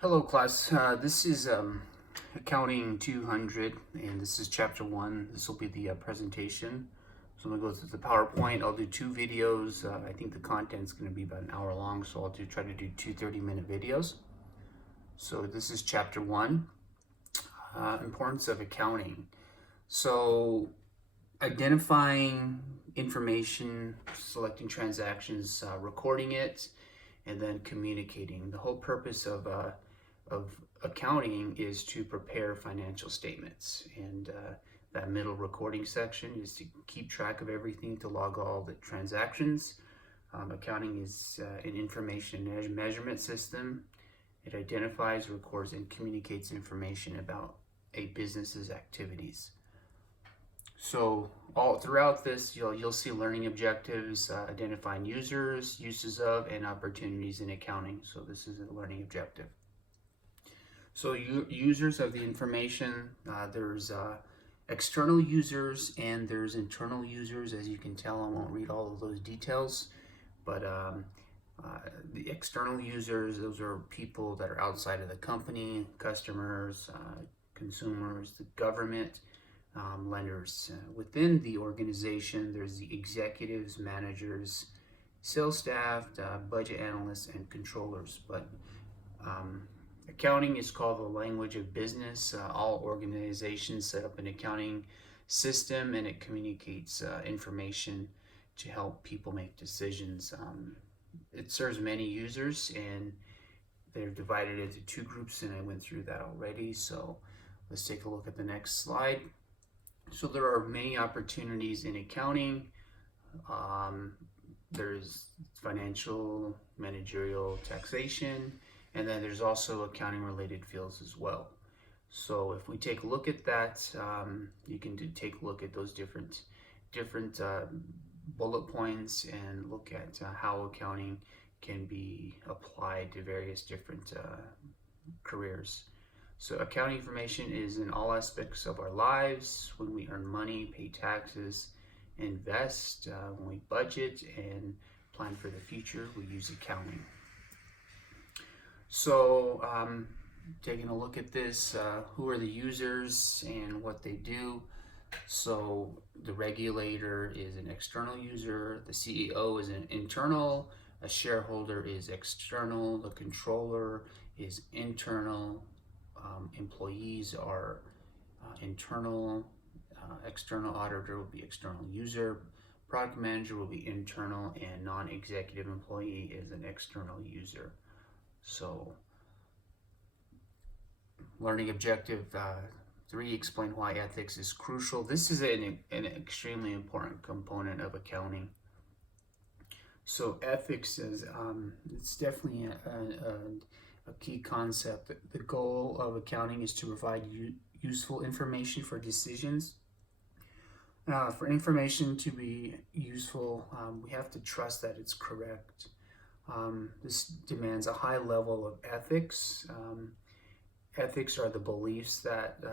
Hello class, this is Accounting 200 and this is chapter 1. This will be the presentation. So I'm going to go through the PowerPoint. I'll do 2 videos. I think the content's going to be about an hour long, so I'll try to do 2 30-minute videos. So this is chapter 1, importance of accounting. So identifying information, selecting transactions, recording it, and then communicating. The whole purpose of accounting is to prepare financial statements, and that middle recording section is to keep track of everything, to log all the transactions. Accounting is an information measurement system. It identifies, records, and communicates information about a business's activities. So all throughout this, you'll see learning objectives, identifying users, uses of, and opportunities in accounting. So this is a learning objective. So users of the information, there's external users and there's internal users. As you can tell, I won't read all of those details, but the external users, those are people that are outside of the company, customers, consumers, the government, lenders. Within the organization, there's the executives, managers, sales staff, budget analysts, and controllers. But accounting is called the language of business. All organizations set up an accounting system, and it communicates information to help people make decisions. It serves many users, and they're divided into 2 groups, and I went through that already. So let's take a look at the next slide. So there are many opportunities in accounting. There's financial, managerial, taxation, and then there's also accounting related fields as well. So if we take a look at that, you can take a look at those different bullet points and look at how accounting can be applied to various different careers. So accounting information is in all aspects of our lives. When we earn money, pay taxes, invest, when we budget and plan for the future, we use accounting. So taking a look at this, who are the users and what they do. So the regulator is an external user, the CEO is an internal, a shareholder is external, the controller is internal, employees are internal, external auditor will be external user, product manager will be internal, and non-executive employee is an external user. So learning objective 3, explain why ethics is crucial. This is an extremely important component of accounting. So ethics is it's definitely a key concept. The goal of accounting is to provide useful information for decisions. For information to be useful, we have to trust that it's correct. This demands a high level of ethics. Ethics are the beliefs that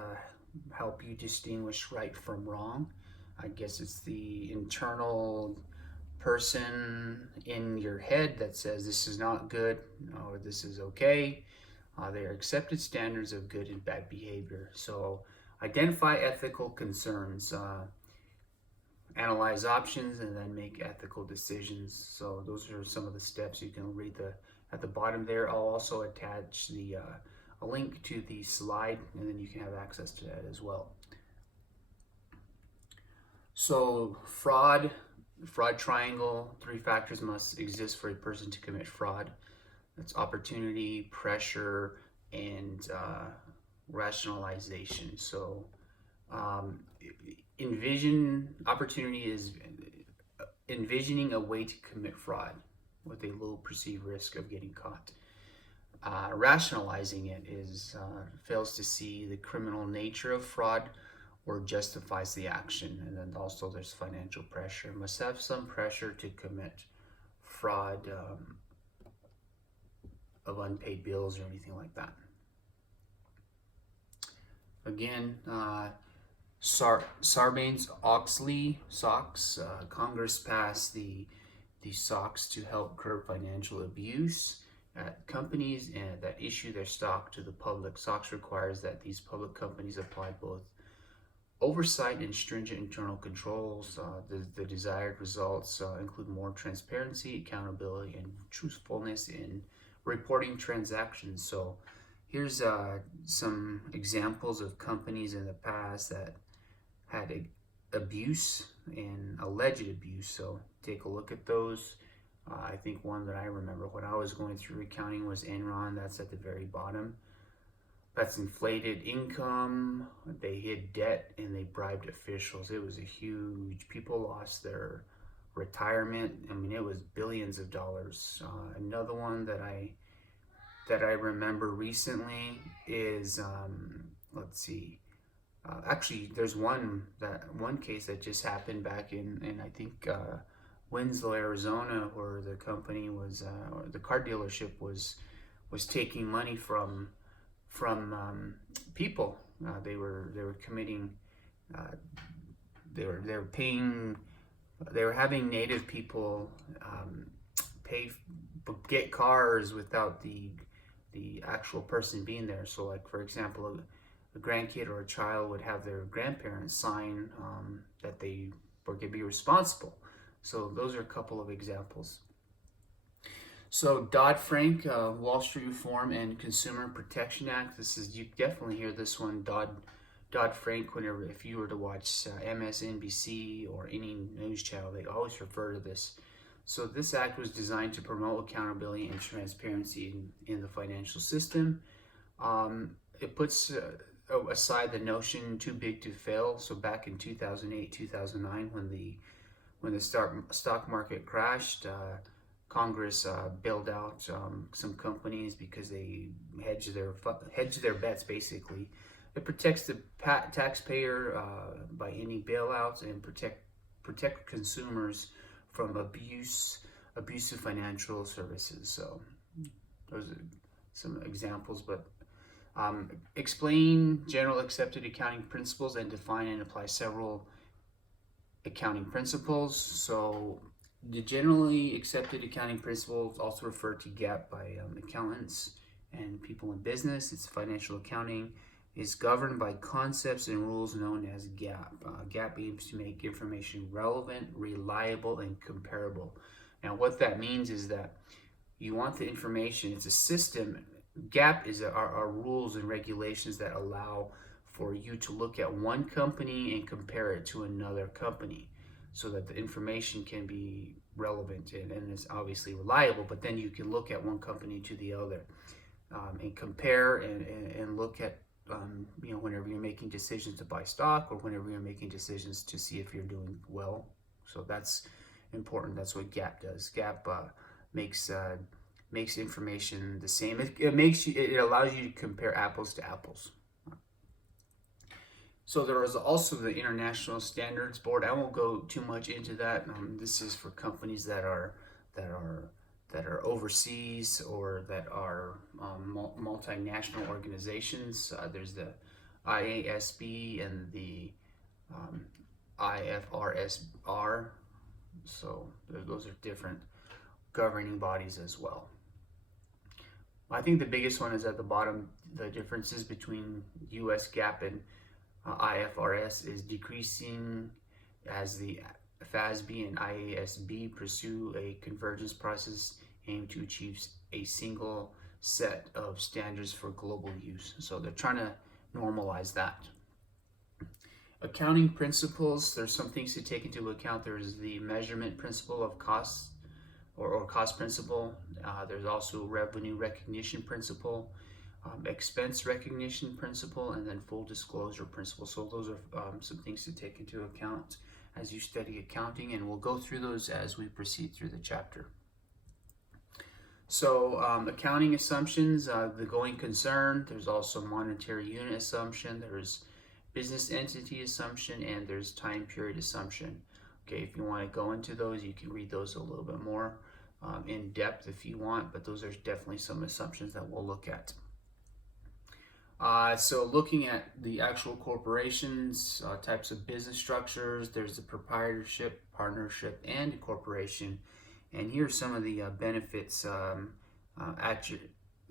help you distinguish right from wrong. I guess it's the internal person in your head that says this is not good or this is okay. They are accepted standards of good and bad behavior. So identify ethical concerns, analyze options, and then make ethical decisions. So those are some of the steps. You can read at the bottom there. I'll also attach a link to the slide, and then you can have access to that as well. So fraud triangle, 3 factors must exist for a person to commit fraud. That's opportunity, pressure, and rationalization. So opportunity is envisioning a way to commit fraud with a low perceived risk of getting caught. Rationalizing it is fails to see the criminal nature of fraud or justifies the action. And then also there's financial pressure. Must have some pressure to commit fraud of unpaid bills or anything like that. Again, Sarbanes-Oxley, SOX, Congress passed the SOX to help curb financial abuse companies and that issue their stock to the public. SOX requires that these public companies apply both oversight and stringent internal controls. The desired results include more transparency, accountability, and truthfulness in reporting transactions. So here's some examples of companies in the past that had abuse and alleged abuse. So take a look at those. I think one that I remember when I was going through accounting was Enron. That's at the very bottom. That's inflated income. They hid debt and they bribed officials. It was a huge. People lost their retirement. I mean, it was billions of dollars. Another one that I remember recently is let's see. Actually, there's one case that just happened back in I think Winslow, Arizona, where the company was or the car dealership was taking money from people. They were committing. They were paying. They were having native people get cars without the actual person being there. So, like for example, a grandkid or a child would have their grandparents sign that they were going to be responsible. So those are a couple of examples. So Dodd-Frank, Wall Street Reform and Consumer Protection Act. This is, you definitely hear this one, Dodd-Frank, whenever, if you were to watch MSNBC or any news channel, they always refer to this. So this act was designed to promote accountability and transparency in the financial system. It puts aside the notion too big to fail. So back in 2008, 2009, when the stock market crashed, Congress bailed out some companies because they hedge their bets. Basically, it protects the taxpayer by any bailouts and protect consumers from abusive financial services. So those are some examples, but explain general accepted accounting principles and define and apply several accounting principles. So the generally accepted accounting principles, also referred to GAAP by accountants and people in business. It's financial accounting is governed by concepts and rules known as GAAP. GAAP aims to make information relevant, reliable, and comparable. Now, what that means is that you want the information. It's a system. GAAP is our rules and regulations that allow for you to look at one company and compare it to another company, so that the information can be relevant and is obviously reliable, but then you can look at one company to the other and compare and look at, whenever you're making decisions to buy stock or whenever you're making decisions to see if you're doing well. So that's important. That's what GAAP does. GAAP makes information the same. It allows you to compare apples to apples. So there is also the International Standards Board. I won't go too much into that. This is for companies that are overseas or that are multinational organizations. There's the IASB and the IFRSR. So those are different governing bodies as well. I think the biggest one is at the bottom. The differences between US GAAP and IFRS is decreasing as the FASB and IASB pursue a convergence process aimed to achieve a single set of standards for global use. So they're trying to normalize that. Accounting principles, there's some things to take into account. There's the measurement principle of costs or cost principle. There's also revenue recognition principle, expense recognition principle, and then full disclosure principle. So those are some things to take into account as you study accounting, and we'll go through those as we proceed through the chapter. So accounting assumptions, the going concern, there's also monetary unit assumption, there's business entity assumption, and there's time period assumption. Okay, if you want to go into those, you can read those a little bit more in depth if you want, but those are definitely some assumptions that we'll look at. So looking at the actual corporations, types of business structures, there's the proprietorship, partnership, and corporation. And here's some of the benefits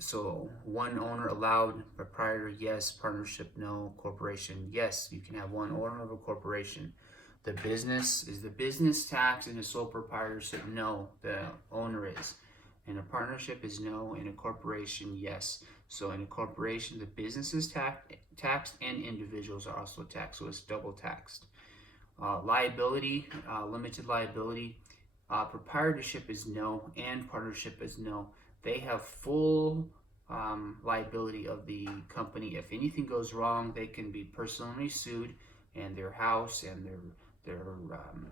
So one owner allowed, proprietor yes, partnership no, corporation yes. You can have one owner of a corporation. The business tax in a sole proprietorship? No, the owner is. In a partnership is no. In a corporation, yes. So in a corporation, the business is taxed and individuals are also taxed. So it's double taxed. Liability, limited liability. Proprietorship is no and partnership is no. They have full liability of the company. If anything goes wrong, they can be personally sued, and their house and their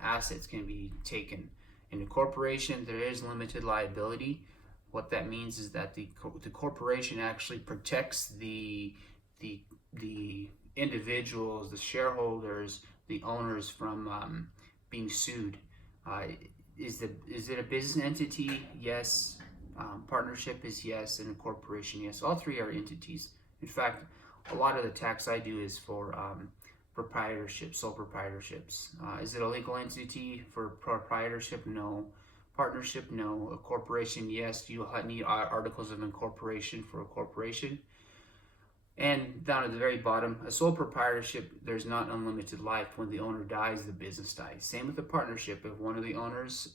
assets can be taken. In a corporation, there is limited liability. What that means is that the corporation actually protects the individuals, the shareholders, the owners from being sued. Is it a business entity? Yes. Partnership is yes, and a corporation, yes. All three are entities. In fact, a lot of the tax I do is for proprietorships, sole proprietorships. Is it a legal entity for proprietorship? No. Partnership? No. A corporation? Yes. You need articles of incorporation for a corporation. And down at the very bottom, a sole proprietorship, there's not unlimited life. When the owner dies, the business dies. Same with a partnership. If one of the owners,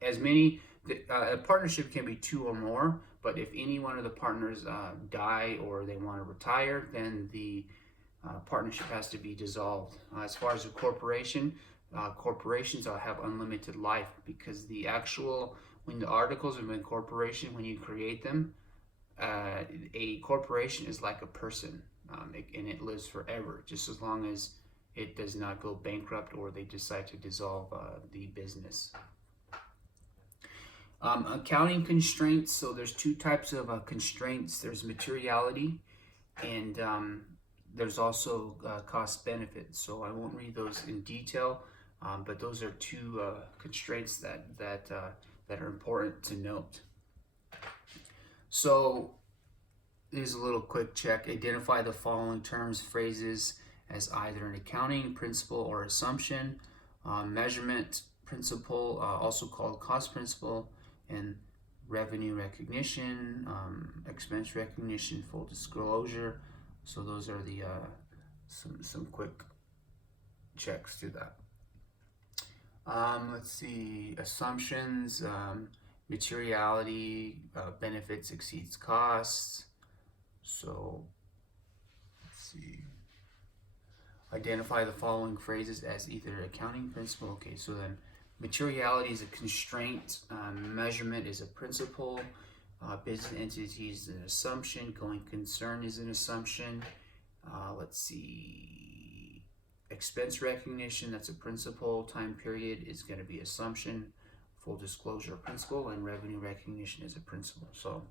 a partnership can be two or more, but if any one of the partners die or they want to retire, then the partnership has to be dissolved. As far as a corporation, corporations have unlimited life, because when the articles of incorporation, when you create them, a corporation is like a person, and it lives forever, just as long as it does not go bankrupt or they decide to dissolve the business. Accounting constraints. So there's two types of constraints. There's materiality, and there's also cost benefits. So I won't read those in detail, but those are two constraints that are important to note. So here's a little quick check. Identify the following terms, phrases as either an accounting principle or assumption. Measurement principle, also called cost principle, and revenue recognition, expense recognition, full disclosure. So those are the some quick checks to that. Let's see, assumptions, materiality, benefits exceeds costs. So let's see. Identify the following phrases as either accounting principle. Okay, so then materiality is a constraint, measurement is a principle, business entity is an assumption, going concern is an assumption. Let's see, expense recognition, that's a principle, time period is going to be assumption, full disclosure principle, and revenue recognition is a principle. So,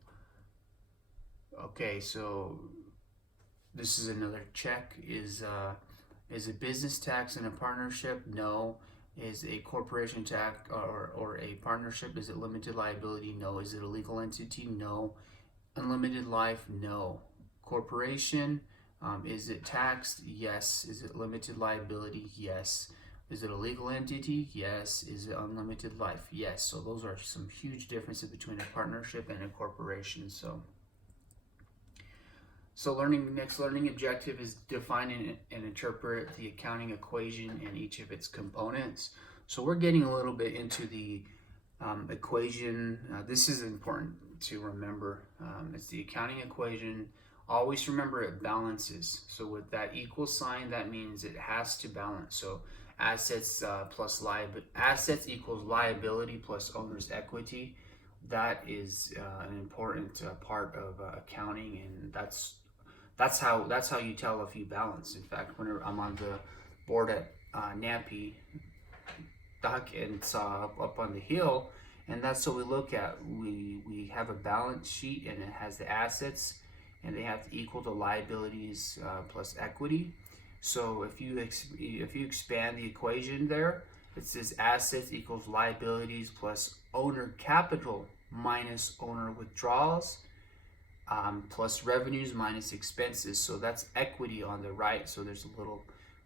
okay, so this is another check. Is a business tax in a partnership? No. Is a corporation tax or a partnership, is it limited liability? No. Is it a legal entity? No. Unlimited life? No. Corporation, is it taxed? Yes. Is it limited liability? Yes. Is it a legal entity? Yes. Is it unlimited life? Yes. So those are some huge differences between a partnership and a corporation. So next learning objective is define and interpret the accounting equation and each of its components. So we're getting a little bit into the equation. This is important to remember. It's the accounting equation. Always remember it balances. So with that equal sign, that means it has to balance. So assets assets equals liability plus owner's equity. That is an important part of accounting, and that's how you tell if you balance. In fact, whenever I'm on the board at Nappy Dock, and it's up on the hill, and that's what we look at. We have a balance sheet, and it has the assets, and they have to equal the liabilities plus equity. So if you expand the equation there, it says assets equals liabilities plus owner capital minus owner withdrawals, plus revenues minus expenses. So that's equity on the right. So there's a little,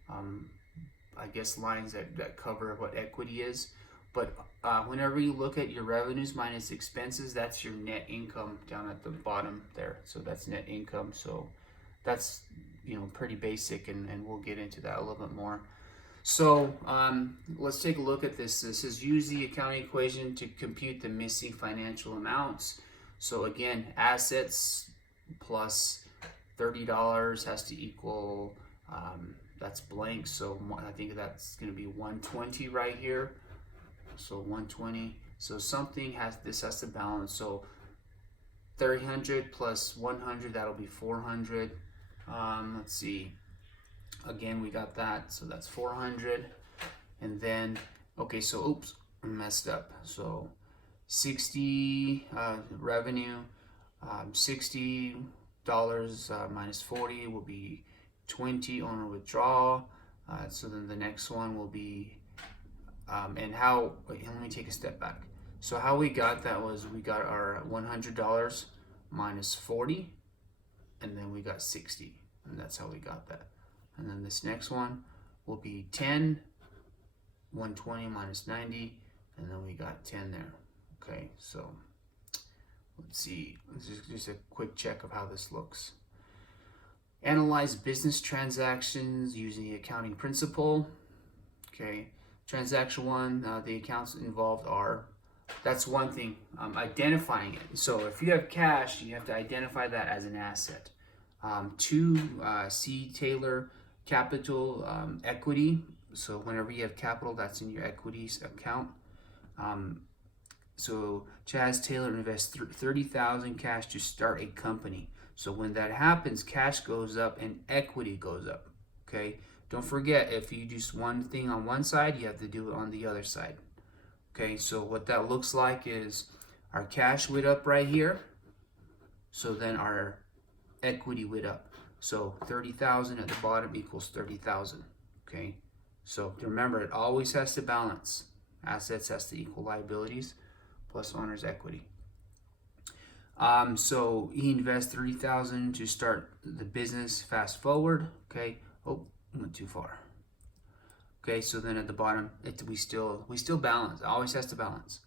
I guess, lines that cover what equity is. But whenever you look at your revenues minus expenses, that's your net income down at the bottom there. So that's net income. So that's, pretty basic, and we'll get into that a little bit more. So let's take a look at this. This is use the accounting equation to compute the missing financial amounts. So again, assets plus $30 has to equal, that's blank, so I think that's going to be 120 right here. So 120. So this has to balance. So 300 plus 100, that'll be 400. Let's see. Again, we got that, so that's 400. And then, okay, so oops, I messed up. So 60 revenue, $60 minus 40 will be 20 owner withdrawal. So then the next one will be, let me take a step back. So how we got that was we got our $100 minus 40, and then we got 60, and that's how we got that. And then this next one will be 10, 120 minus 90, and then we got 10 there. Okay, so let's see. This is just a quick check of how this looks. Analyze business transactions using the accounting principle. Okay, transaction one, the accounts involved are, that's one thing, identifying it. So if you have cash, you have to identify that as an asset. Two, C. Taylor capital equity. So whenever you have capital, that's in your equities account. So Chaz Taylor invests $30,000 cash to start a company. So when that happens, cash goes up and equity goes up. Okay, don't forget, if you do one thing on one side, you have to do it on the other side. Okay, so what that looks like is our cash went up right here, so then our equity went up. So 30,000 at the bottom equals 30,000. Okay, so remember, it always has to balance. Assets has to equal liabilities plus owner's equity. So he invests 30,000 to start the business. Fast forward. Okay. Oh, went too far. Okay. So then at the bottom, we still balance. It always has to balance.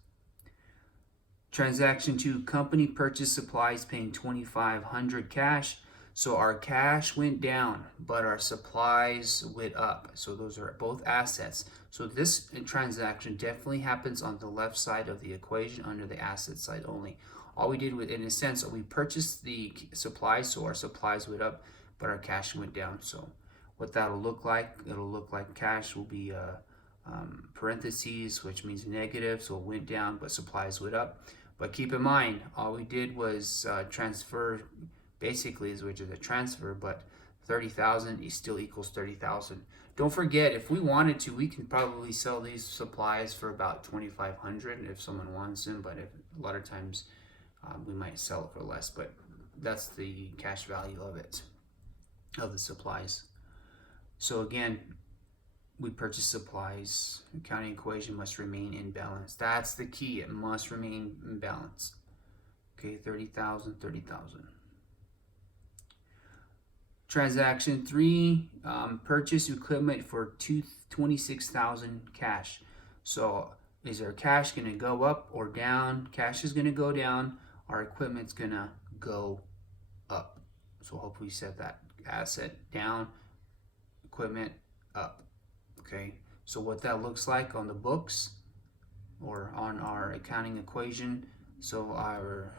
Transaction 2, company purchased supplies paying $2,500 cash. So our cash went down, but our supplies went up. So those are both assets. So this transaction definitely happens on the left side of the equation under the asset side only. All we did in a sense, we purchased the supplies, so our supplies went up, but our cash went down. So what that'll look like, it'll look like cash will be parentheses, which means negative, so it went down, but supplies went up. But keep in mind, all we did was transfer, basically, which is a transfer, but 30,000 still equals 30,000. Don't forget, if we wanted to, we can probably sell these supplies for about 2,500 if someone wants them, but a lot of times we might sell it for less, but that's the cash value of it, of the supplies. So again, we purchase supplies. Accounting equation must remain in balance. That's the key. It must remain in balance. Okay, 30,000, 30,000. Transaction 3, purchase equipment for $26,000 cash. So is our cash going to go up or down? Cash is going to go down. Our equipment's going to go up. So hopefully we set that asset down, equipment up. Okay, so what that looks like on the books or on our accounting equation, so our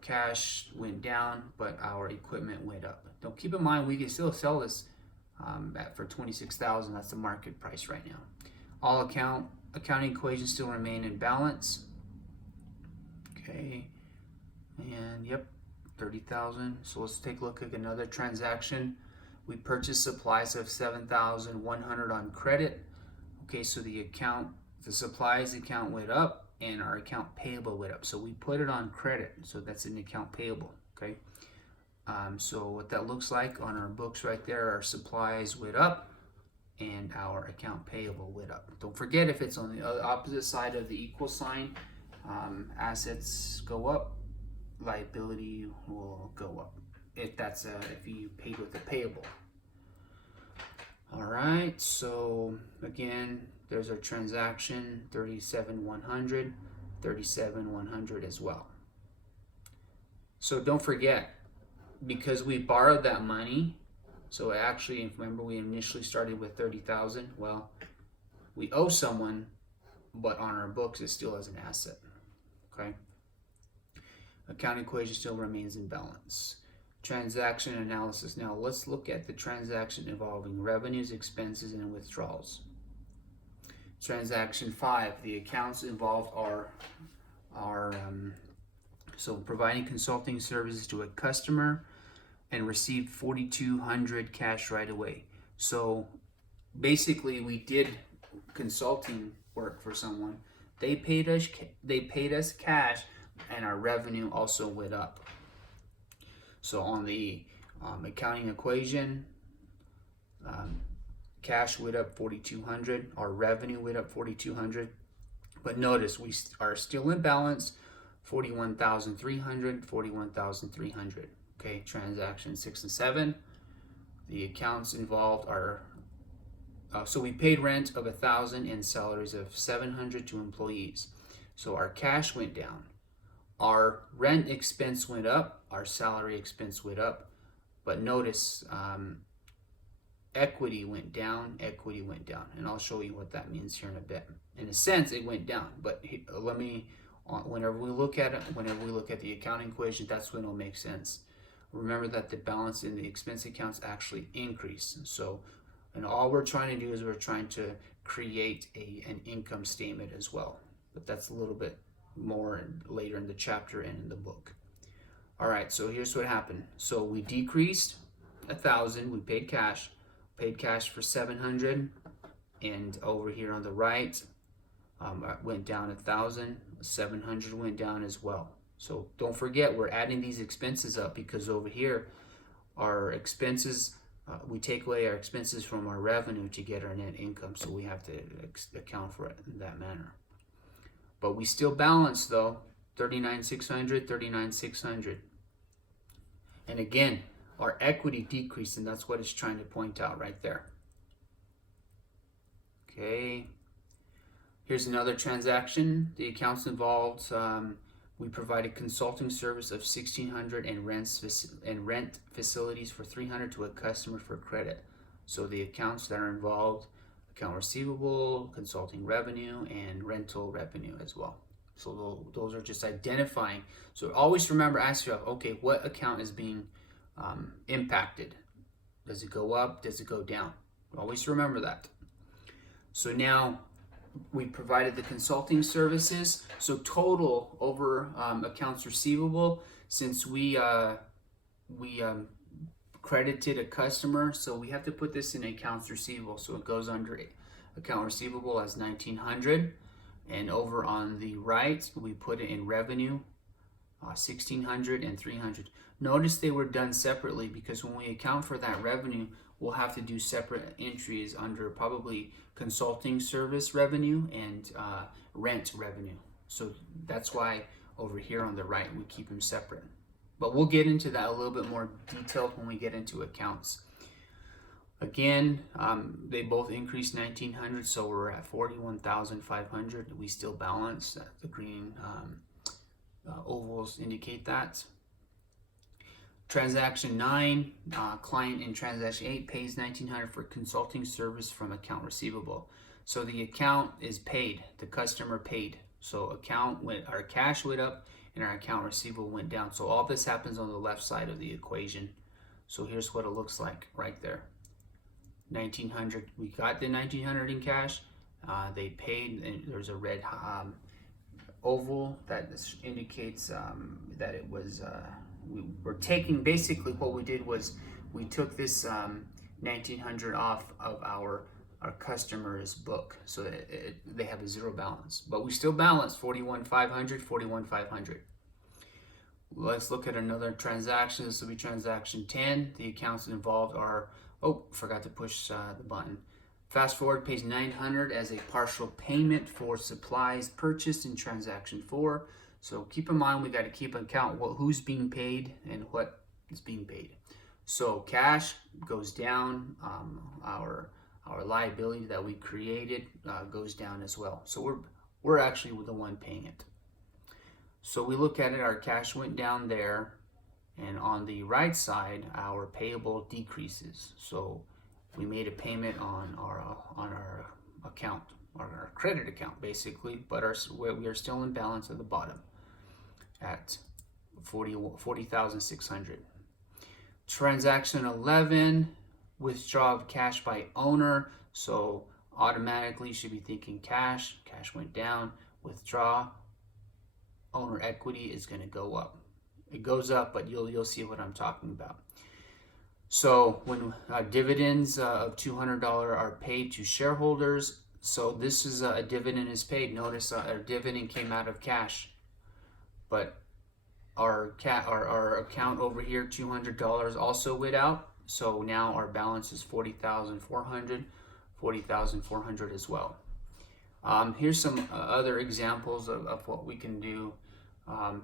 cash went down, but our equipment went up. Don't keep in mind, we can still sell this for $26,000. That's the market price right now. All accounting equations still remain in balance. Okay, and yep, 30,000. So let's take a look at another transaction. We purchased supplies of 7,100 on credit. Okay, so the supplies account went up and our account payable went up. So we put it on credit, so that's an account payable. Okay, so what that looks like on our books right there, our supplies went up and our account payable went up. Don't forget, if it's on the opposite side of the equal sign, assets go up, liability will go up. If you paid with the payable. All right, so again, there's our transaction 37,100, 37,100 as well. So don't forget, because we borrowed that money, so actually, remember we initially started with 30,000. Well, we owe someone, but on our books it still as an asset. Okay. Account equation still remains in balance. Transaction analysis. Now let's look at the transaction involving revenues, expenses, and withdrawals. Transaction 5. The accounts involved are so providing consulting services to a customer and received 4,200 cash right away. So basically, we did consulting work for someone. They paid us cash, and our revenue also went up. So on the accounting equation, cash went up 4,200. Our revenue went up 4,200. But notice we are still in balance, 41,300, 41,300. Okay, transaction 6 and 7. The accounts involved are so we paid rent of 1,000 and salaries of 700 to employees. So our cash went down. Our rent expense went up, our salary expense went up, but notice equity went down, and I'll show you what that means here in a bit. In a sense, it went down, but whenever we look at the accounting equation, that's when it'll make sense. Remember that the balance in the expense accounts actually increase. So, and all we're trying to do is we're trying to create an income statement as well, but that's a little bit more later in the chapter and in the book. All right, so here's what happened. So we decreased 1,000. We paid cash for 700, and over here on the right, went down 1,000. 700 went down as well. So don't forget, we're adding these expenses up because over here, our expenses, we take away our expenses from our revenue to get our net income. So we have to account for it in that manner. But we still balance though, 39,600, 39,600. And again, our equity decreased, and that's what it's trying to point out right there. Okay. Here's another transaction. The accounts involved, we provided consulting service of 1,600 and rent facilities for 300 to a customer for credit. So the accounts that are involved, account receivable, consulting revenue, and rental revenue as well. So those are just identifying. So always remember, ask yourself, okay, what account is being impacted? Does it go up? Does it go down? Always remember that. So now we provided the consulting services. So total over accounts receivable, since we credited a customer, so we have to put this in accounts receivable. So it goes under account receivable as 1,900, and over on the right we put it in revenue, 1,600 and 300. Notice they were done separately because when we account for that revenue, we'll have to do separate entries under probably consulting service revenue and rent revenue. So that's why over here on the right we keep them separate. But we'll get into that a little bit more detailed when we get into accounts. Again, they both increased 1,900, so we're at 41,500. We still balance. The green ovals indicate that. Transaction 9, client in transaction 8 pays 1,900 for consulting service from account receivable. So the account is paid, the customer paid. So our cash went up and our account receivable went down. So all this happens on the left side of the equation. So here's what it looks like right there. 1,900, we got the 1,900 in cash. They paid, and there's a red oval that indicates that it was, we were taking, basically what we did was we took this 1,900 off of our customer's book, so that they have a zero balance. But we still balance 41,500, 41,500. Let's look at another transaction. This will be transaction 10. The accounts involved are, oh, forgot to push the button. Fast forward, pays 900 as a partial payment for supplies purchased in transaction 4. So keep in mind, we got to keep an account who's being paid and what is being paid. So cash goes down, our our liability that we created goes down as well. So we're actually the one paying it. So we look at it, our cash went down there, and on the right side, our payable decreases. So we made a payment on our account, our credit account basically, but we are still in balance at the bottom at 40,600. Transaction 11, withdraw of cash by owner. So automatically you should be thinking cash went down, withdraw, owner equity is going to go up. It goes up, but you'll see what I'm talking about. So when dividends of $200 are paid to shareholders, so this is a dividend is paid. Notice our dividend came out of cash, but our account over here, $200 also went out. So now our balance is 40,400 as well. Here's some other examples of what we can do.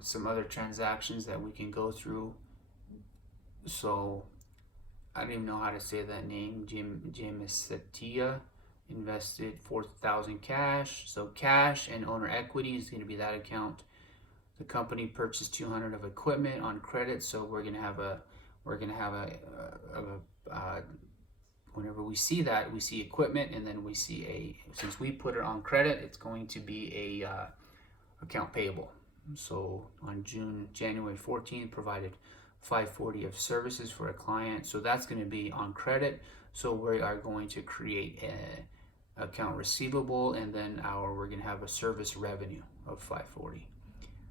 Some other transactions that we can go through. So I don't even know how to say that name. Jamisetia invested 4,000 cash. So cash and owner equity is going to be that account. The company purchased 200 of equipment on credit. So we're going to have a whenever we see that, we see equipment, and then we see since we put it on credit, it's going to be a account payable. So on January 14th, provided 540 of services for a client. So that's going to be on credit. So we are going to create an account receivable, and then we're going to have a service revenue of 540.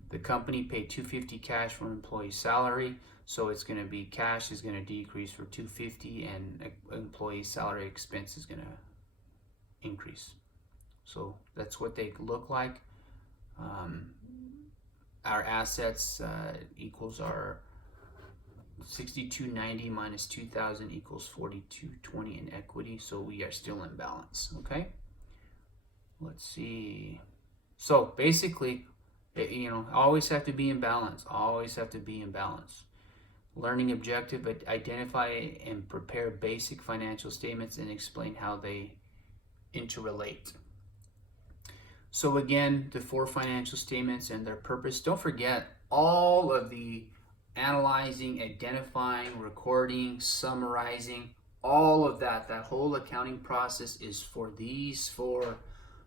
The company paid 250 cash for employee salary. So it's going to be cash is going to decrease for 250, and employee salary expense is going to increase. So that's what they look like. Our assets equals our 6290 minus 2000 equals 4220 in equity. So we are still in balance. Okay. Let's see. So basically, always have to be in balance. Always have to be in balance. Learning objective, but identify and prepare basic financial statements and explain how they interrelate. So again, the 4 financial statements and their purpose. Don't forget all of the analyzing, identifying, recording, summarizing, all of that whole accounting process is for these 4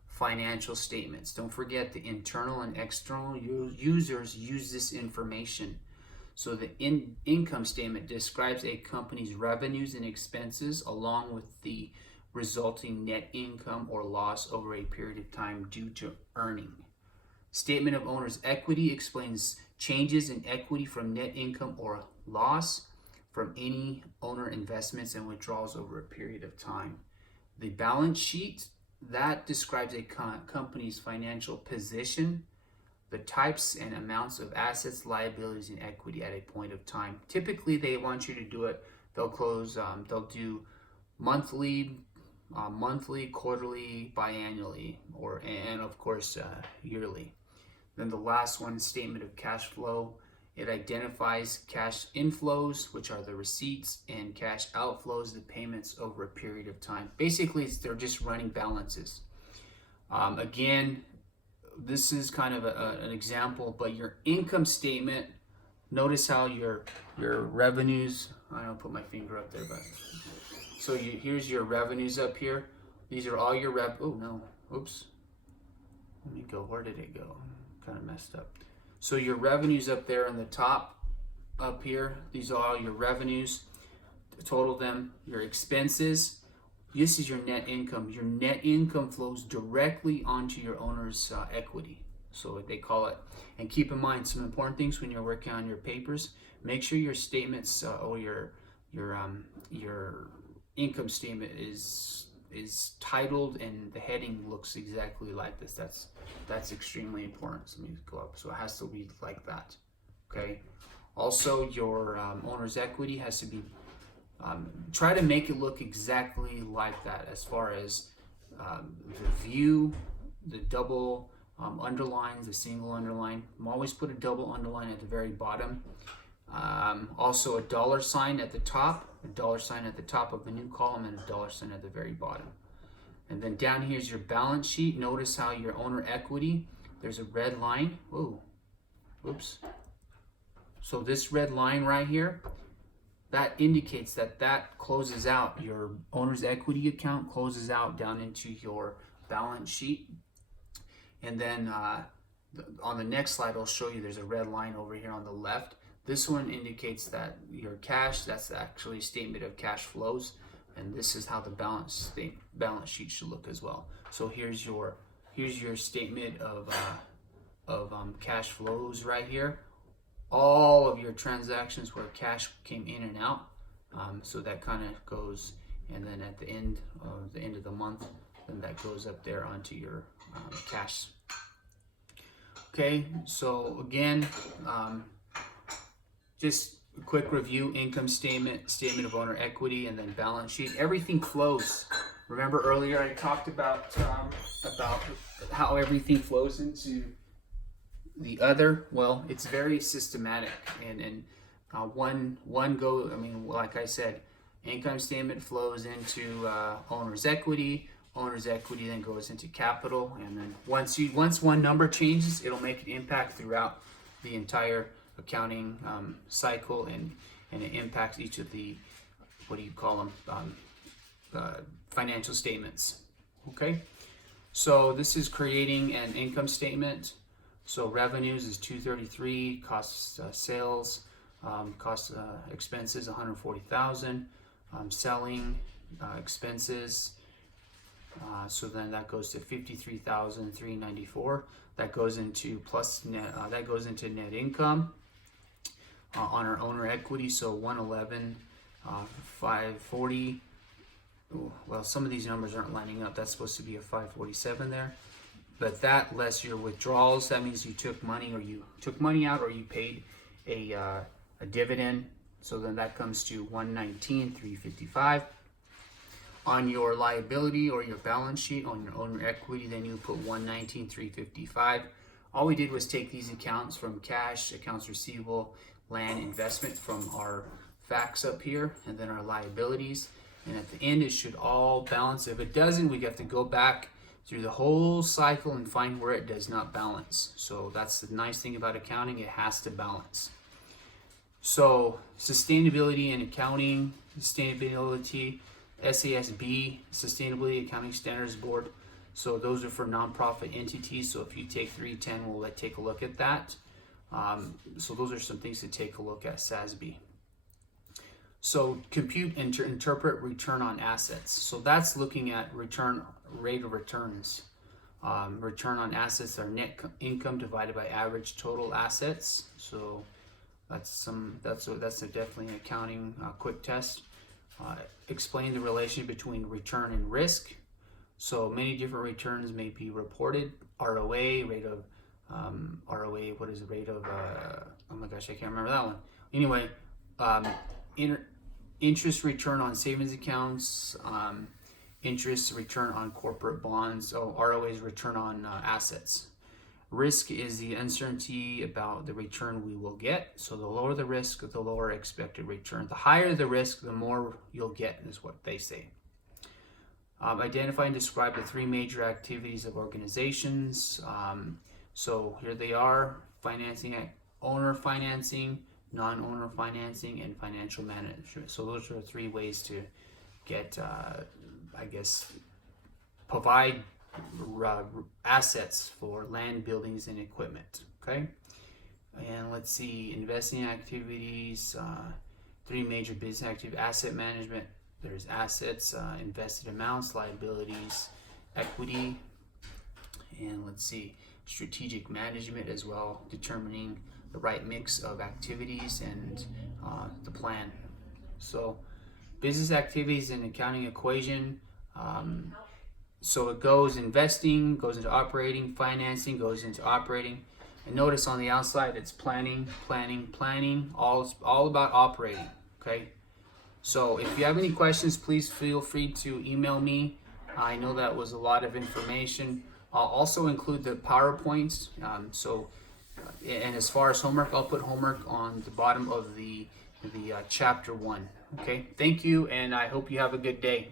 financial statements. Don't forget the internal and external users use this information. So the income statement describes a company's revenues and expenses along with the resulting net income or loss over a period of time due to earning. Statement of owner's equity explains changes in equity from net income or loss from any owner investments and withdrawals over a period of time. The balance sheet, that describes a company's financial position, the types and amounts of assets, liabilities, and equity at a point of time. Typically, they want you to do it. They'll do monthly, quarterly, biannually, and of course yearly. Then the last one, statement of cash flow. It identifies cash inflows, which are the receipts, and cash outflows, the payments over a period of time. Basically, they're just running balances. Again, this is kind of an example, but your income statement, notice how your revenues, I don't put my finger up there, but so here's your revenues up here. These are all your oh no, oops. Let me go, where did it go? Kind of messed up. So your revenues up there in the top up here, these are all your revenues. Total them, your expenses. This is your net income. Your net income flows directly onto your owner's equity. So they call it. And keep in mind some important things when you're working on your papers. Make sure your statements or your income statement is titled and the heading looks exactly like this. That's extremely important. So let me go up. So it has to be like that. Okay. Also, your owner's equity has to be. Try to make it look exactly like that as far as the view, the double underlines, the single underline. Always put a double underline at the very bottom. Also a dollar sign at the top a $sign at the top of the new column, and a $sign at the very bottom. And then down here is your balance sheet. Notice how your owner equity, there's a red line. Whoa, oops. So this red line right here, that indicates that closes out your owner's equity account, closes out down into your balance sheet. And then on the next slide, I'll show you there's a red line over here on the left. This one indicates that your cash, that's actually a statement of cash flows. And this is how the balance sheet should look as well. So here's your statement of cash flows right here. All of your transactions where cash came in and out. So that kind of goes, and then at the end of the month, then that goes up there onto your cash. Okay, so again, just a quick review: income statement, statement of owner equity, and then balance sheet. Everything flows. Remember earlier I talked about how everything flows into the other. Well, it's very systematic, and one go. I mean, like I said, income statement flows into owner's equity. Owner's equity then goes into capital, and then once one number changes, it'll make an impact throughout the entire accounting cycle, and it impacts each of the, what do you call them, financial statements. Okay, so this is creating an income statement. So revenues is 233, costs sales, cost expenses 140,000, selling expenses. So then that goes to 53,394. That goes into plus net. That goes into net income on our owner equity. So 111, 540. Ooh, well, some of these numbers aren't lining up. That's supposed to be a 547 there. But that less your withdrawals, that means you took money, or you took money out, or you paid a dividend. So then that comes to 119,355. On your liability or your balance sheet, on your owner equity, then you put 119,355. All we did was take these accounts from cash, accounts receivable, land, investment from our facts up here, and then our liabilities. And at the end, it should all balance. If it doesn't, we have to go back through the whole cycle and find where it does not balance. So that's the nice thing about accounting, it has to balance. So sustainability in accounting, sustainability, SASB, Sustainability Accounting Standards Board. So those are for nonprofit entities. So if you take 310, we'll take a look at that. So those are some things to take a look at, SASB. So compute and interpret return on assets. So that's looking at rate of returns. Return on assets are net income divided by average total assets. So that's definitely an accounting quick test. Explain the relationship between return and risk. So many different returns may be reported. ROA, rate of ROA. What is the rate of? Oh my gosh, I can't remember that one. Anyway, interest return on savings accounts. Interest return on corporate bonds. Oh, ROA is return on assets. Risk is the uncertainty about the return we will get. So the lower the risk, the lower expected return. The higher the risk, the more you'll get, is what they say. Identify and describe the three major activities of organizations. So here they are: financing, owner financing, non-owner financing, and financial management. So those are three ways to get, provide assets for land, buildings, and equipment. Okay, and let's see, investing activities, three major business activities: asset management, there's assets, invested amounts, liabilities, equity, and let's see, strategic management as well, determining the right mix of activities and the plan. So business activities and accounting equation. So it goes investing, goes into operating, financing goes into operating. And notice on the outside, it's planning, all about operating, okay? So if you have any questions, please feel free to email me. I know that was a lot of information. I'll also include the PowerPoints. And as far as homework, I'll put homework on the bottom of the chapter 1. Okay, thank you, and I hope you have a good day.